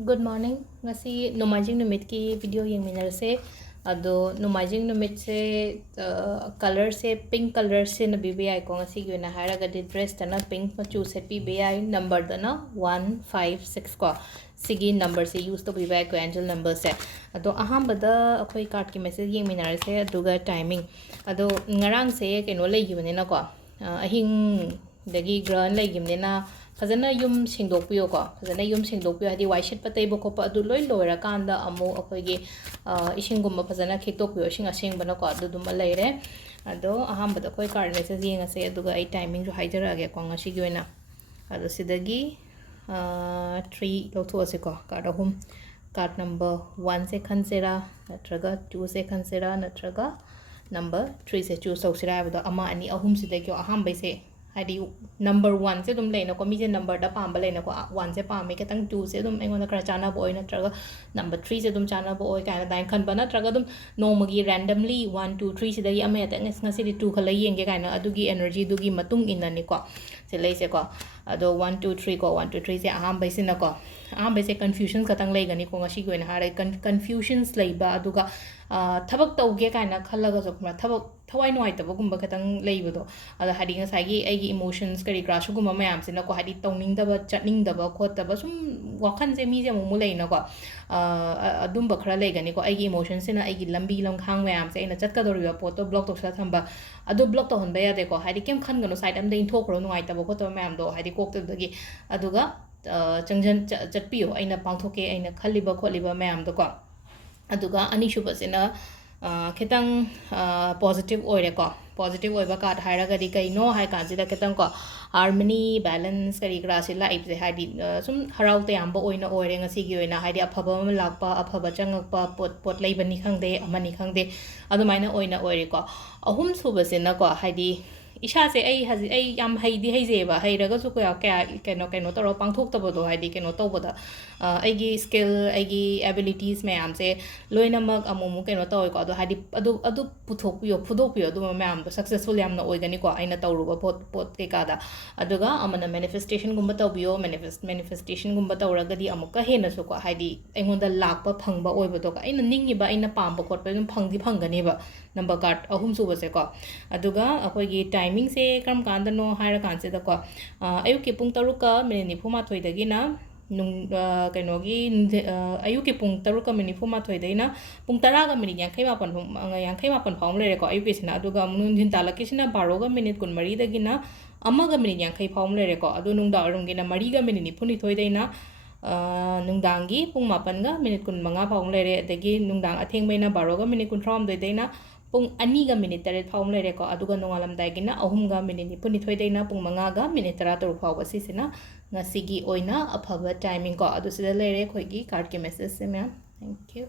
Good morning. Ngasi nomaijing numit ki video yang minarse. Ado nomaijing numit se color se pink color se na BBI ko ngasi gyuna hara ga dress tana pink machu se BBI number dana 156 ko. Sigi number se use to BBI ko angel number se. Ado aham bada akoi card ki message yang minarse aduga timing. Ado ngarang se keno lay gyune na ko. Ahing dagi gran lay gyune na fazana yum singdokpiyo ko fazana yum singdokpiyo hadi waishit patay bo ko pa adu loy loira kanda amu akoigi isingumba fazana khitokpiyo ising asing bana ko adu duma leire ado aham bada koi card message yenga se aduga ai timing jo haijara age ko ngasi giwena ado sidagi 3 lotho ase ko card ahum card number 1 se khansera natraga 2 se khansera natraga number 3 se choose ausira bada ama ani ahum sidagi aham bai se hadi number 1 se dum leina ko mi je number da pamba leina ko 1 se pame ke tang 2 se dum engona kra chana boy na traga number 3 se dum chana boy kana dain khan bana traga dum nomagi randomly 1 2 3 se dagi ama ta ngasi di 2 khala yenge kana adugi energy dugi matung inani ko se lei se ko ado 1 2 3 ko 1 2 3 se aham bai sina ko aham bai se confusion katang lei gani ko ngasi goina hare confusions leiba aduga thabak tauge kana khalaga jokma thabak thawai noi tabagumba katang leibodo ada hadi ngasagi aigi emotions kari crash gumba mayam sina ko hadi tawning daba chatning daba khotaba sum wakhan je mi je mu leina ko adumba khara legani ko aigi emotions sina aigi lambi lamkhang mayam se ina chatkadoriba photo block to sa thamba adu block to honba yade ko hadi kem khan gano side am dein thokro noi taba ko to mayam do hadi kok dagi aduga changjan chatpiyo aina pangthoke aina khaliba kholiba mayam do ko aduga ani shubasina khitang positive oire ko positive oiba card hairaga di kai no hai kan sida khitang ko harmony balance kari gra se life se hadi sum harau te amba oina oire ngasi gi oina hadi afaba ma lakpa afaba changakpa pot leibani khangde amani khangde adumaina oina oire ko ahum subasina ko hadi isa se ai yam haidi haijeba hairaga su ko kya keno toro pangthok tabado haidi keno tobada aigi skill aigi abilities mayam se loina mak amumu keno toy ko ado hadi adu puthokpiyo phudokpiyo adu mayam do successful yamna oigani ko aina tawruba pot ke kada aduga amana manifestation gumba tawbiyo manifestation gumba tawragadi amuka hena su ko hadi aingonda lakpa phangba oibodo ka aina ningiba aina pamba khotpa dum phangani ba number card ahum su base ko aduga akoigi timing se karam kanda no haira kanse da ko ayuki pung taruka minute nifuma thoidagina nung kainogi ayuki pung taruka minute nifuma thoidaina pung taraga minute yankai mapan phom lere ko ayuki sina aduga mun din talaki sina 12 ga minute kun mari dagina amaga minute yankai phom lere ko adu nung da arungina mari ga minute nifuni thoidaina nungdangi pung mapan ga minute kun manga phom lere adagi nungdang athengbaina 12 ga minute kun throm doidaina pung ani ga minute tare phom lere ko aduga nongalam daigina ahum ga minute nipuni thoidaina pung manga ga minute tara toru phawba sisina ngasigi oina afaba timing ko adu sida lere khoigi card ke message se ma'am thank you